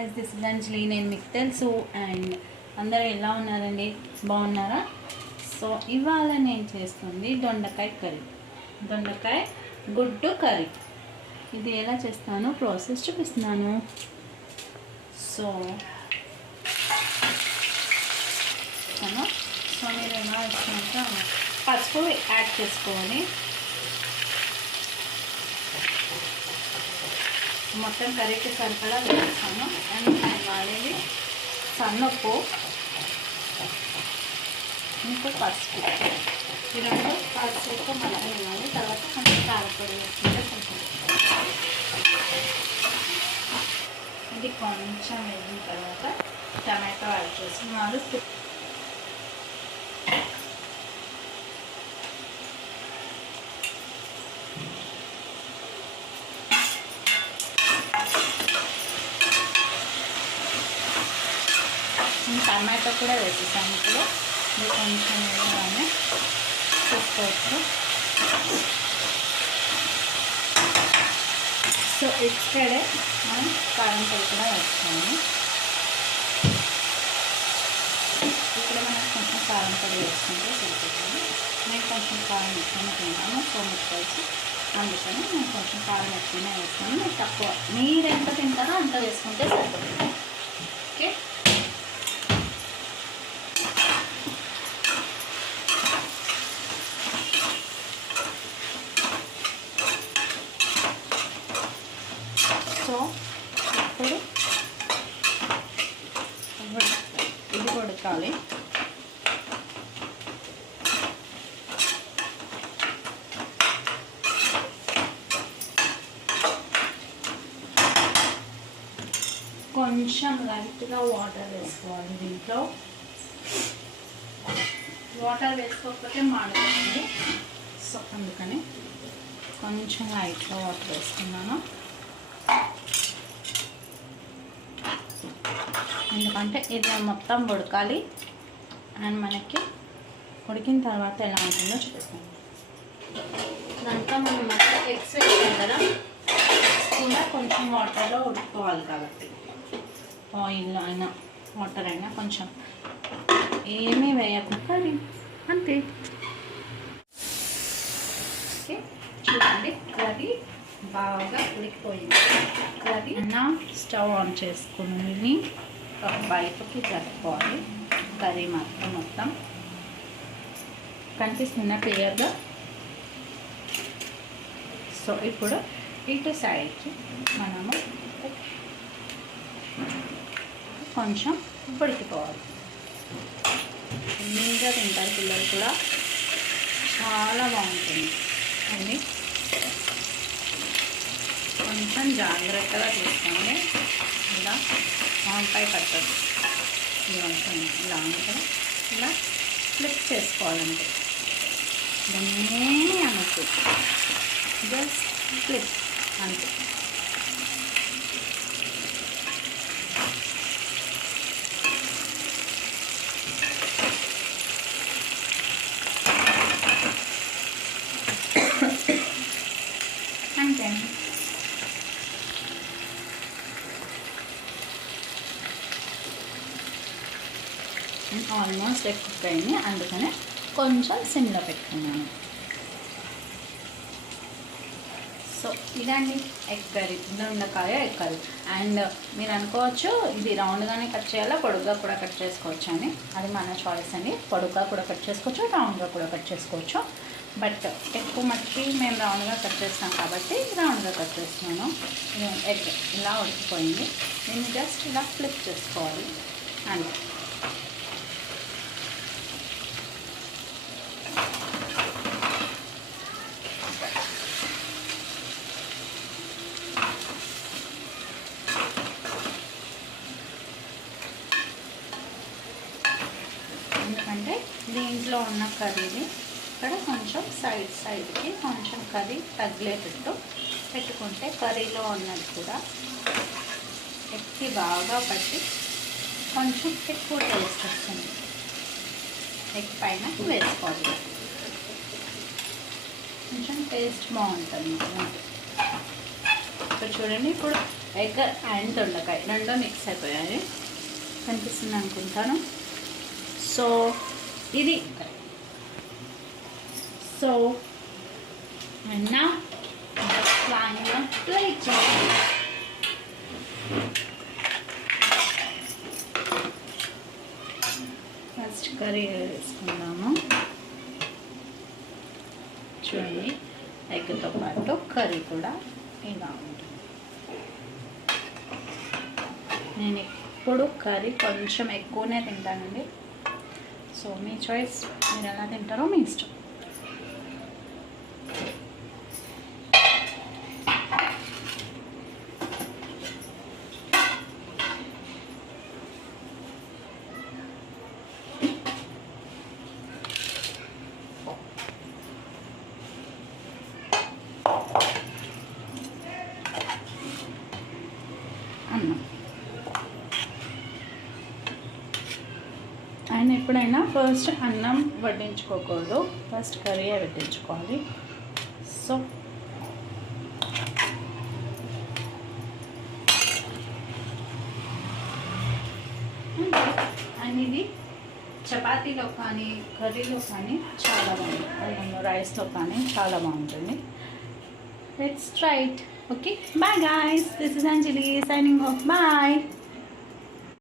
Guys, this is అంజలి. నేను మీకు తెలుసు అండ్ అందరూ ఎలా ఉన్నారండి, బాగున్నారా? సో ఇవాళ నేను చేస్తుంది దొండకాయ కర్రీ, దొండకాయ గుడ్డు కర్రీ. ఇది ఎలా చేస్తానో ప్రాసెస్ చూపిస్తున్నాను. సో మీరు ఎలా వచ్చినాక పసుపు యాడ్ చేసుకోవాలి. మొత్తం కర్రీకి సరిపడా వేస్తాను. అండ్ నేను వాడేది సన్నప్పు, ఇంకా పసుపు. ఈ రెండు పసుపు మళ్ళీ వేయాలి. తర్వాత కొంచెం కారపొడి వేసుకుంటే కొంచెం ఇది కొంచెం వేగిన తర్వాత టమాటో యాడ్ చేసి టమాటో కూడా వేసేసాను. ఇప్పుడు ఇది కొంచెం వేయగానే చూసుకోవచ్చు. సో ఇక్కడే మనం కారం పొడి కూడా వేస్తాము. ఇక్కడ మనం కొంచెం కారం పొడి వేసుకుంటే సరిపోతుంది. నేను కొంచెం కారం ఎక్కువనే తింటాను, సో మీకు కలిసి అందుకని నేను కొంచెం కారం ఎక్కువనే వేస్తాను. మీరు తక్కువ, మీరు ఎంత తింటారో అంత వేసుకుంటే సరిపోతుంది. ఓకే, సో ఇప్పుడు ఇది ఉడకాలి. కొంచెం లైట్గా వాటర్ వేసుకోవాలి. దీంట్లో వాటర్ వేసుకోకపోతే మాడుతుంది. సో అందుకని కొంచెం లైట్గా వాటర్ వేసుకున్నాను. ఎందుకంటే ఇది మొత్తం ఉడకాలి. అండ్ మనకి ఉడికిన తర్వాత ఎలా ఉంటుందో చూపిస్తాను. దాంట్లో మనం మొత్తం ఎగ్స్ వేసాం కదా, కూడా కొంచెం వాటర్లో ఉడుకోవాలి. కాబట్టి ఆయిల్లో అయినా వాటర్ అయినా కొంచెం ఏమీ వేయకుండా అంతే. ఓకే, చూడండి కర్రీ బాగా ఉడికిపోయింది. కర్రీ నా స్టవ్ ఆన్ చేసుకుని ఒక వైపుకి జరుపుకోవాలి. కర్రీ మొత్తం కనిపిస్తుందా క్లియర్గా? సో ఇప్పుడు ఇటు సైడ్కి మనము కొంచెం ఉడికిపోవాలి. నీట్గా తింటారు పిల్లలు కూడా, చాలా బాగుంటుంది. అండి కొంచెం జాగ్రత్తగా తీసుకోండి, ఇలా వంకాయ కట్టదు. ఈ వంకాయ ఇలా ఉంటుంది, ఇలా ఫ్లిప్ చేసుకోవాలంటే దాన్నే అనుకో, జస్ట్ ఫ్లిప్ అంతే. అంతే. ఆల్మోస్ట్ కుక్ అయింది, అందుకనే కొంచెం సిమ్లో పెట్టుకున్నాను. సో ఇదండి ఎగ్ కర్రీ, దొండకాయ ఎగ్ కర్రీ. అండ్ మీరు అనుకోవచ్చు ఇది రౌండ్గానే కట్ చేయాలా, పొడుగ్గా కూడా కట్ చేసుకోవచ్చు అని. అది మన చాయిస్ అండి. పొడుగ్గా కూడా కట్ చేసుకోవచ్చు, రౌండ్గా కూడా కట్ చేసుకోవచ్చు. బట్ ఎక్కువ మట్టికి మేము రౌండ్గా కట్ చేస్తాం కాబట్టి రౌండ్గా కట్ చేస్తున్నాను. ఎగ్ ఇలా ఉడికిపోయింది. దీన్ని జస్ట్ ఇలా ఫ్లిప్ చేసుకోవాలి అంతే. ఎందుకంటే దీంట్లో ఉన్న కర్రీని ఇక్కడ కొంచెం సైడ్కి కొంచెం కర్రీ తగిలేటట్టు పెట్టుకుంటే కర్రీలో ఉన్నది కూడా ఎక్కి బాగా పట్టి కొంచెం ఎక్కువ టేస్ట్ వస్తుంది. ఎగ్ పైన వేసుకోవాలి, కొంచెం టేస్ట్ బాగుంటుంది. ఇక్కడ చూడండి, ఇప్పుడు ఎగ్ అండ్ దొండకాయ రెండు మిక్స్ అయిపోయాయి, కనిపిస్తుంది అనుకుంటాను. సో ఇది so and now applying a plate. First curry వేసుకుందాము. చూడండి, ఎగ్తో పాటు కర్రీ కూడా ఇలా ఉంటుంది. నేను ఎప్పుడు కర్రీ కొంచెం ఎక్కువనే తింటానండి. సో మీ చాయిస్, మీరు ఎలా తింటారో మీ ఇష్టం. అన్నం అండ్ ఎప్పుడైనా ఫస్ట్ అన్నం వడ్డించుకోకూడదు, ఫస్ట్ కర్రీ వడ్డించుకోవాలి. సో అండ్ ఇది చపాతీలో కానీ కర్రీలో కానీ చాలా బాగుంటుంది, అన్నంలో రైస్లో కానీ చాలా బాగుంటుంది. Let's try it. Okay, bye guys, this is Anjali signing off. Bye.